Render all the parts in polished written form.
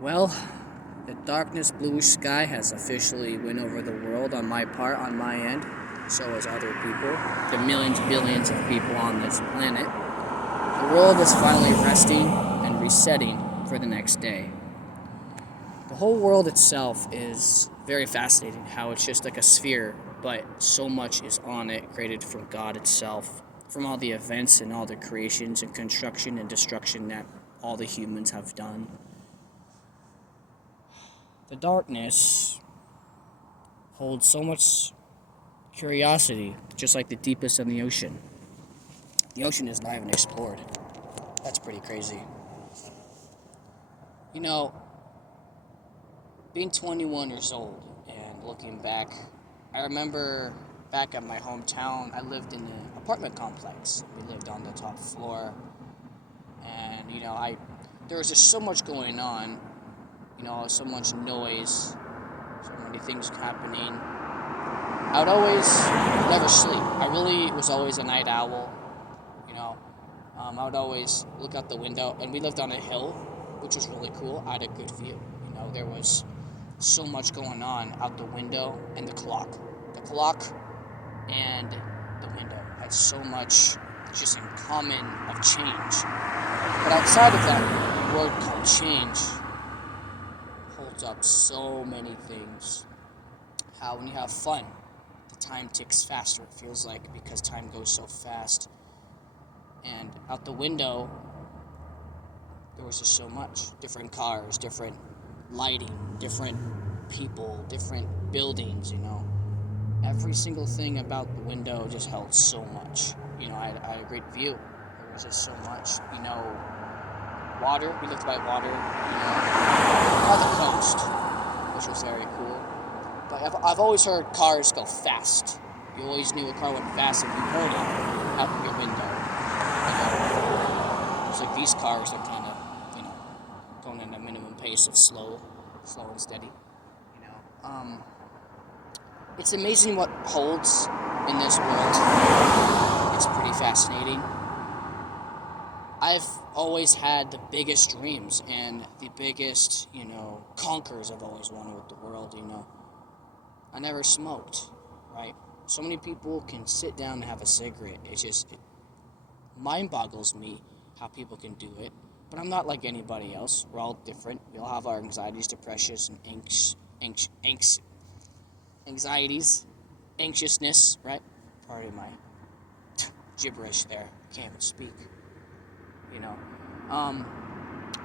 Well, the darkness bluish sky has officially went over the world on my part, on my end. So has other people, the millions, billions of people on this planet. The world is finally resting and resetting for the next day. The whole world itself is very fascinating, how it's just like a sphere, but so much is on it, created from God itself, from all the events and all the creations and construction and destruction that all the humans have done. The darkness holds so much curiosity, just like the deepest of the ocean. The ocean is not even explored. That's pretty crazy. You know, being 21 years old and looking back, I remember back at my hometown, I lived in an apartment complex. We lived on the top floor, and there was just so much going on. So much noise, so many things happening. I would always never sleep. I really was always a night owl. You know, I would always look out the window, and we lived on a hill, which was really cool. I had a good view. There was so much going on out the window and the clock. The clock and the window had so much just in common of change. But outside of that word called change holds up so many things. How when you have fun, the time ticks faster, it feels like, because time goes so fast. And out the window, there was just so much. Different cars, different lighting, different people, different buildings. Every single thing about the window just held so much. I had a great view. There was just so much. Water. We lived by water. By the coast, which was very cool. But I've always heard cars go fast. You always knew a car went fast if you heard it out your window. It's like these cars are kind of, going at a minimum pace of slow and steady. It's amazing what holds in this world. It's pretty fascinating. I've always had the biggest dreams and the biggest, conquerors I've always wanted with the world. I never smoked, right? So many people can sit down and have a cigarette. It mind boggles me how people can do it. But I'm not like anybody else. We're all different. We all have our anxieties, depressions, and anxieties, anxiousness, right? Pardon my gibberish there. I can't even speak.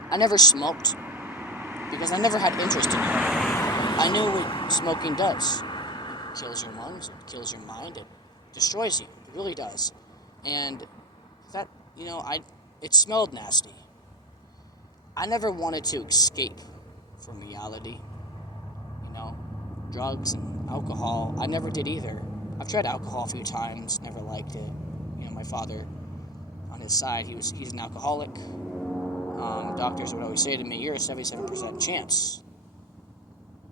I never smoked because I never had interest in it. I knew what smoking does. It kills your lungs, it kills your mind, it destroys you. It really does. And that, it smelled nasty. I never wanted to escape from reality. Drugs and alcohol, I never did either. I've tried alcohol a few times, never liked it. My father, on his side, he's an alcoholic. Doctors would always say to me, "You're a 77% chance."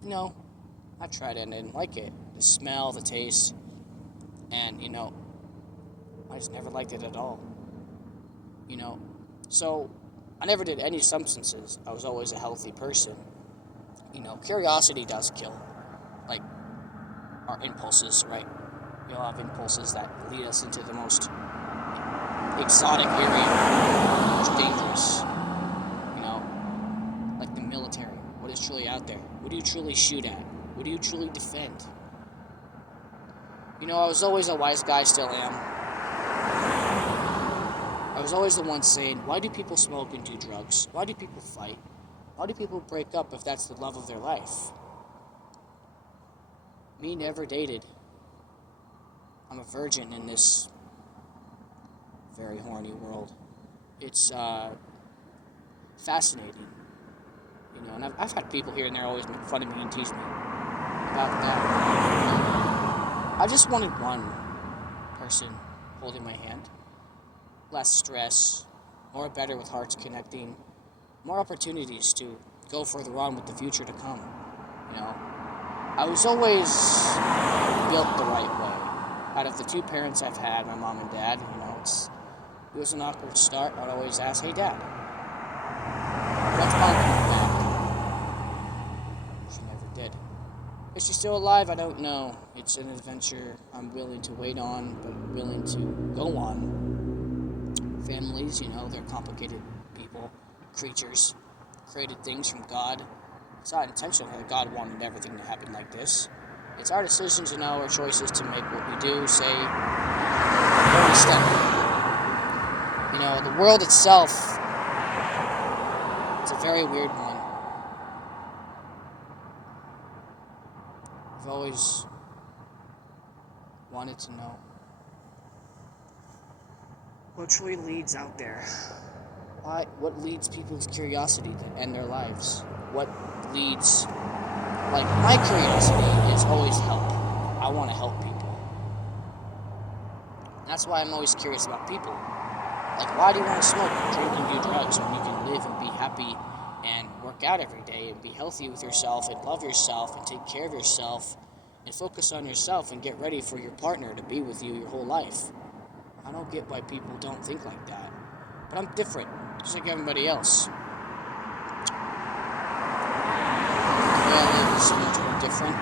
I tried it and I didn't like it. The smell, the taste, and I just never liked it at all. So I never did any substances. I was always a healthy person. Curiosity does kill, like our impulses, right? We all have impulses that lead us into the most exotic area, most dangerous. Like the military. What is truly out there? What do you truly shoot at? What do you truly defend? I was always a wise guy, still am. I was always the one saying, why do people smoke and do drugs? Why do people fight? Why do people break up if that's the love of their life? Me never dated. I'm a virgin in this very horny world. It's fascinating. And I've had people here and there always make fun of me and tease me about that. I just wanted one person holding my hand. Less stress, more better with hearts connecting, more opportunities to go further on with the future to come. I was always built the right way. Out of the two parents I've had, my mom and dad, it was an awkward start. I'd always ask, "Hey, Dad, when's Mom coming back?" Is she still alive? I don't know. It's an adventure I'm willing to wait on, but willing to go on. Families, they're complicated people, creatures, created things from God. It's not intentional that God wanted everything to happen like this. It's our decisions and our choices to make what we do, say, every step. The world itself, it's a very weird one. I've always wanted to know what truly leads out there. What leads people's curiosity to end their lives? What leads, my curiosity is always help. I want to help people. That's why I'm always curious about people. Why do you want to smoke, drink, and do drugs when you can live and be happy and work out every day and be healthy with yourself and love yourself and take care of yourself and focus on yourself and get ready for your partner to be with you your whole life? I don't get why people don't think like that. But I'm different, just like everybody else. The way I live is so much more different.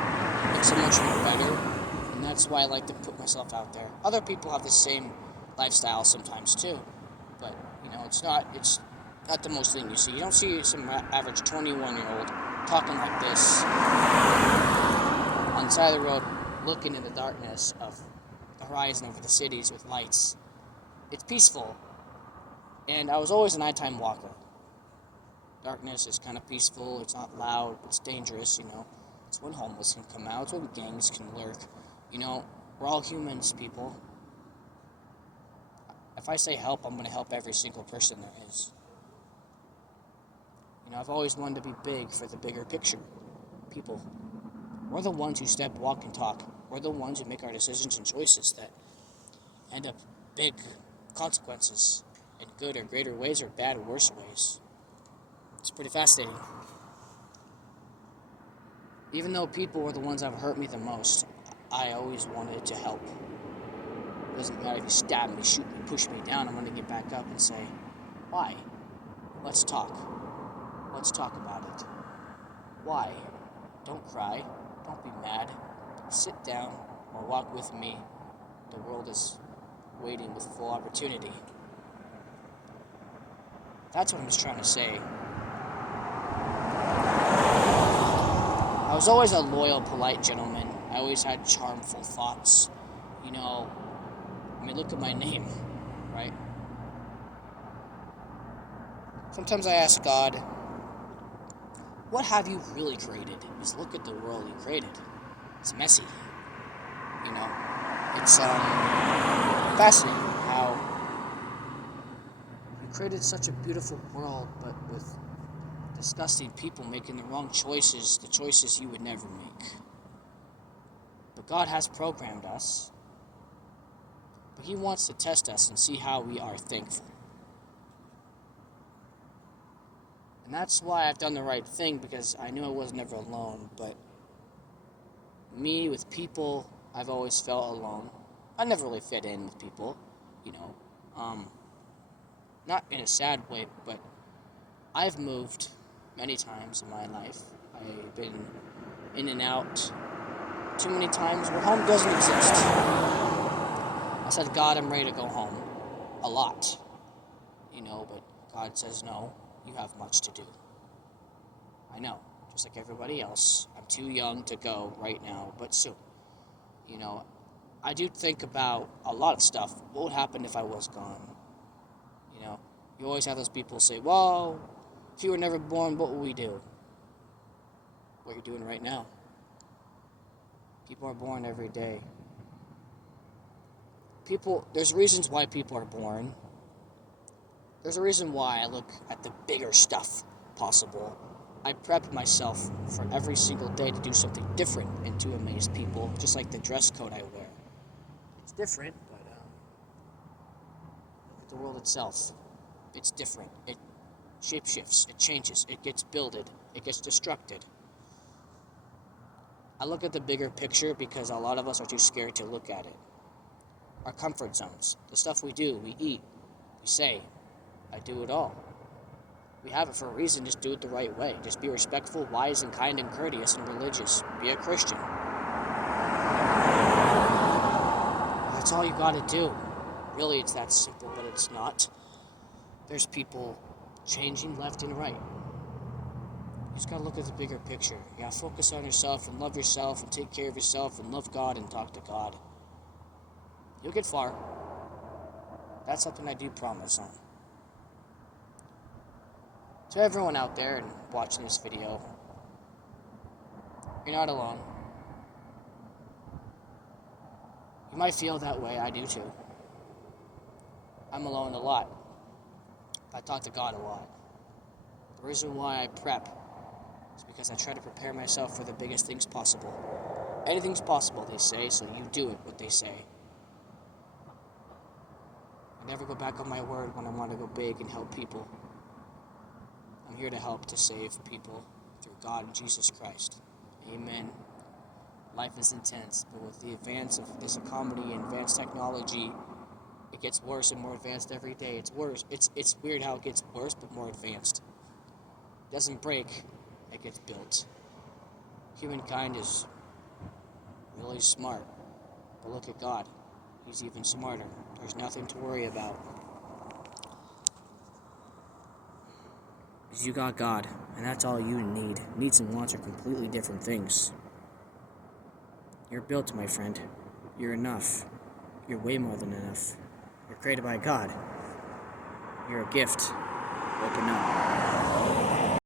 It's so much more better. And that's why I like to put myself out there. Other people have the same lifestyle sometimes too. But, it's not the most thing you see. You don't see some average 21-year-old talking like this on the side of the road, looking in the darkness of the horizon over the cities with lights. It's peaceful. And I was always a nighttime walker. Darkness is kind of peaceful. It's not loud. It's dangerous, It's when homeless can come out. It's when gangs can lurk. We're all humans, people. If I say help, I'm going to help every single person there is. I've always wanted to be big for the bigger picture. People. We're the ones who step, walk, and talk. We're the ones who make our decisions and choices that end up big consequences in good or greater ways or bad or worse ways. It's pretty fascinating. Even though people were the ones that have hurt me the most, I always wanted to help. It doesn't matter if you stab me, shoot me, push me down, I'm going to get back up and say, why? Let's talk. Let's talk about it. Why? Don't cry. Don't be mad. Sit down or walk with me. The world is waiting with full opportunity. That's what I'm just trying to say. I was always a loyal, polite gentleman. I always had charmful thoughts. Look at my name, right? Sometimes I ask God, what have you really created? Just look at the world you created. It's messy. It's fascinating how you created such a beautiful world, but with disgusting people making the wrong choices, the choices you would never make. But God has programmed us. But He wants to test us and see how we are thankful. And that's why I've done the right thing, because I knew I was never alone. But me with people, I've always felt alone. I never really fit in with people, not in a sad way, but I've moved many times in my life. I've been in and out too many times where home doesn't exist. I said, God, I'm ready to go home. A lot. But God says, no, you have much to do. I know, just like everybody else. I'm too young to go right now, but soon. I do think about a lot of stuff. What would happen if I was gone? You always have those people say, well, if you were never born, what would we do? What you're doing right now. People are born every day. There's reasons why people are born. There's a reason why I look at the bigger stuff possible. I prep myself for every single day to do something different and to amaze people, just like the dress code I wear. It's different, but look at the world itself. It's different. It shapeshifts. It changes. It gets builded. It gets destructed. I look at the bigger picture because a lot of us are too scared to look at it. Our comfort zones, the stuff we do, we eat, we say, I do it all. We have it for a reason. Just do it the right way. Just be respectful, wise, and kind, and courteous, and religious. Be a Christian. That's all you gotta do. Really, it's that simple, but it's not. There's people changing left and right. You just gotta look at the bigger picture. You gotta focus on yourself and love yourself and take care of yourself and love God and talk to God. You'll get far. That's something I do promise on. To everyone out there and watching this video, you're not alone. You might feel that way, I do too. I'm alone a lot. I talk to God a lot. The reason why I prep is because I try to prepare myself for the biggest things possible. Anything's possible, they say, so you do it, what they say. I never go back on my word when I want to go big and help people. I'm here to help, to save people through God and Jesus Christ. Amen. Life is intense, but with the advance of this economy and advanced technology, it gets worse and more advanced every day. It's worse. It's weird how it gets worse, but more advanced. It doesn't break, it gets built. Humankind is really smart, but look at God. He's even smarter. There's nothing to worry about. Because you got God, and that's all you need. Needs and wants are completely different things. You're built, my friend. You're enough. You're way more than enough. You're created by God. You're a gift. Open up.